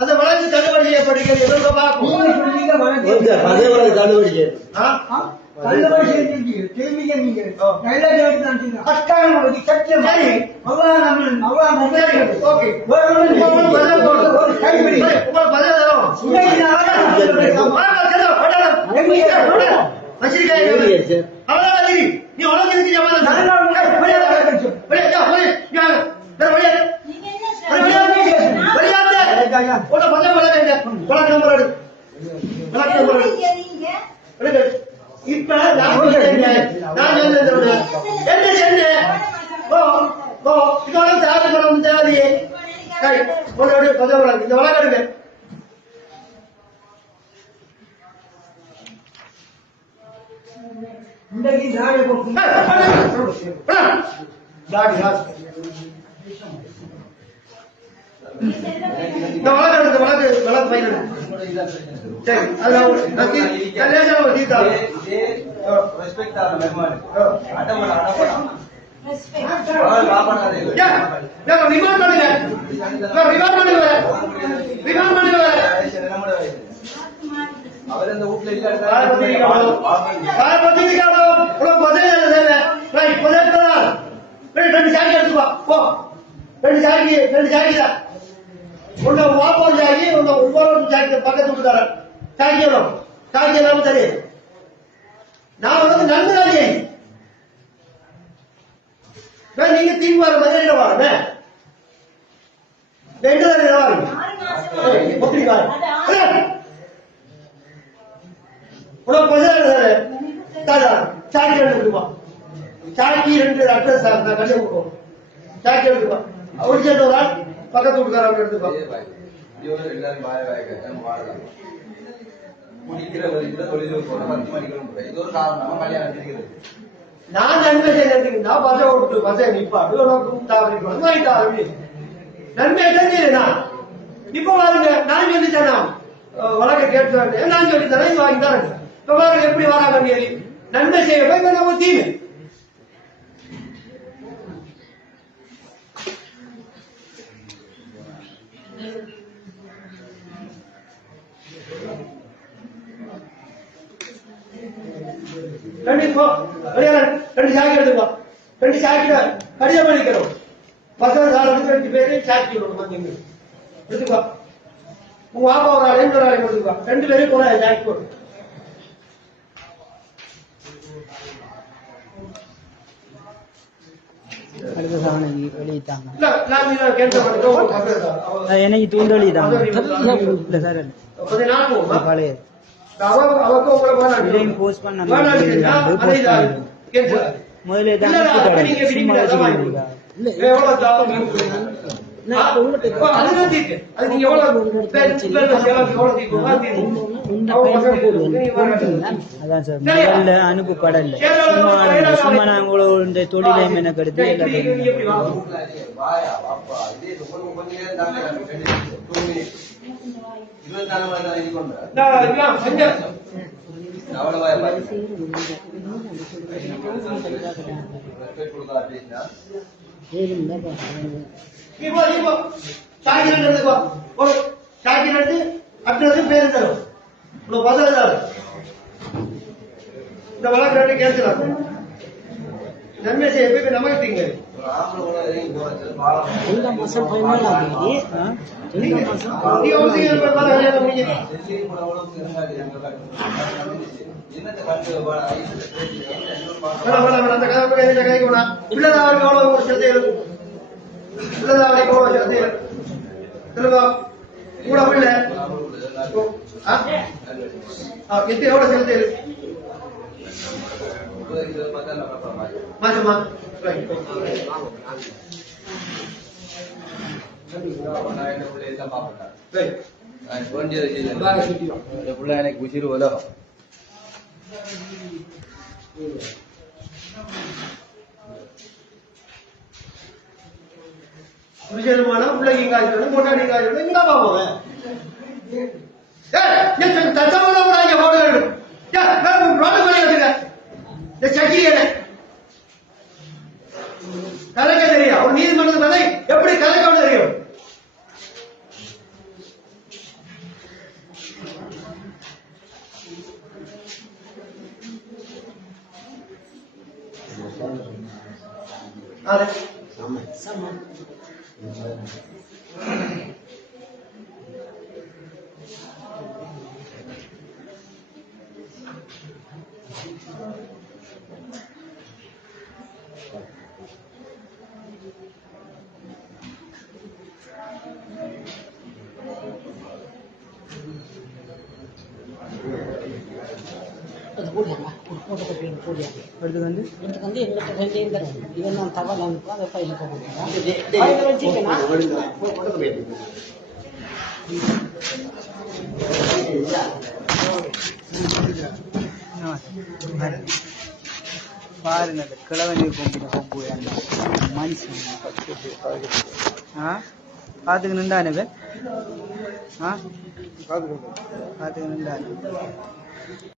அந்த வளர்ச்சி தள்ளுபடி செய்யப்படுகிறது எதோ பார்க்கும் தள்ளுபடி இப்ப நான் தேவையே இந்த வழக்கு பக்கத்து சரி நான் வந்து நன்மை நீங்க தீர்வு வர மாதிரி வாருங்க சாக்கி 2 அட்ரஸ் கண்டு கொடுப்போம் சாக்கி எடுத்துப்பா ஒரிஜினல் ஒரு ஆள் பக்கத்து வீட்டுக்காரங்க எடுத்துப்பா நான் நன்மை செய்யறதுக்குன்னா பசை ஓட்டு பசை நிப்பாடு நன்மை செஞ்சா இப்ப வாருங்க நான் சொல்லித்தேனா வழக்க கேட்டு நான் சொல்லித்தரேன் வாங்கி தரேன் இப்ப பாருங்க எப்படி வராங்க நன்மை செய்ய போய் நம்ம தீமை ரெண்டு சாக்கி எடுத்துக்கோ 2 சாக்கி கடிதம் பண்ணிக்கிறோம் 10 காலத்துக்கு 2 பேரு சாக்கி விடணும் எடுத்துக்கோ உங்க வாப்பா ஒரு ஆள் ஒரு ஆள் கொடுத்துக்கோ 2 பேரும் கூட சாக்கி போடு எனக்கு தூண்டலிட்டாங்க போஸ்ட் பண்ண முதல்ல அதான் சார் முதல்ல அனுப்பப்படல சும்மா நான் உங்களோட தொழிலை மெனக்கெடுத்து பேரு தரும் இந்த வழக்கு கேட்கலாம் நன்மை செய்ய போய் நமக்கு கூட பிள்ளை எவ்வளவு செலுத்து மாசமா எனக்கு உசிறு புருஷனுமான பிள்ளைக்கு காய்ச்சல் பொண்டாடி காய்ச்சல் இங்க பாப்போம் சக்கி கலைக்க தெரியா ஒரு நீதிமன்றத்தில் சொல்றதை எப்படி கலைக்கணும் தெரியும். அடுத்து வந்து இதெல்லாம் தவறு அனுப்பா அதை ஃபைல் ஃபைல் வச்சுக்கணும். பாருங்க அந்த கிழவனி கொம்பு மனுஷன் பார்த்துக்கு நின்றானு பார்த்துக்கு நின்றானு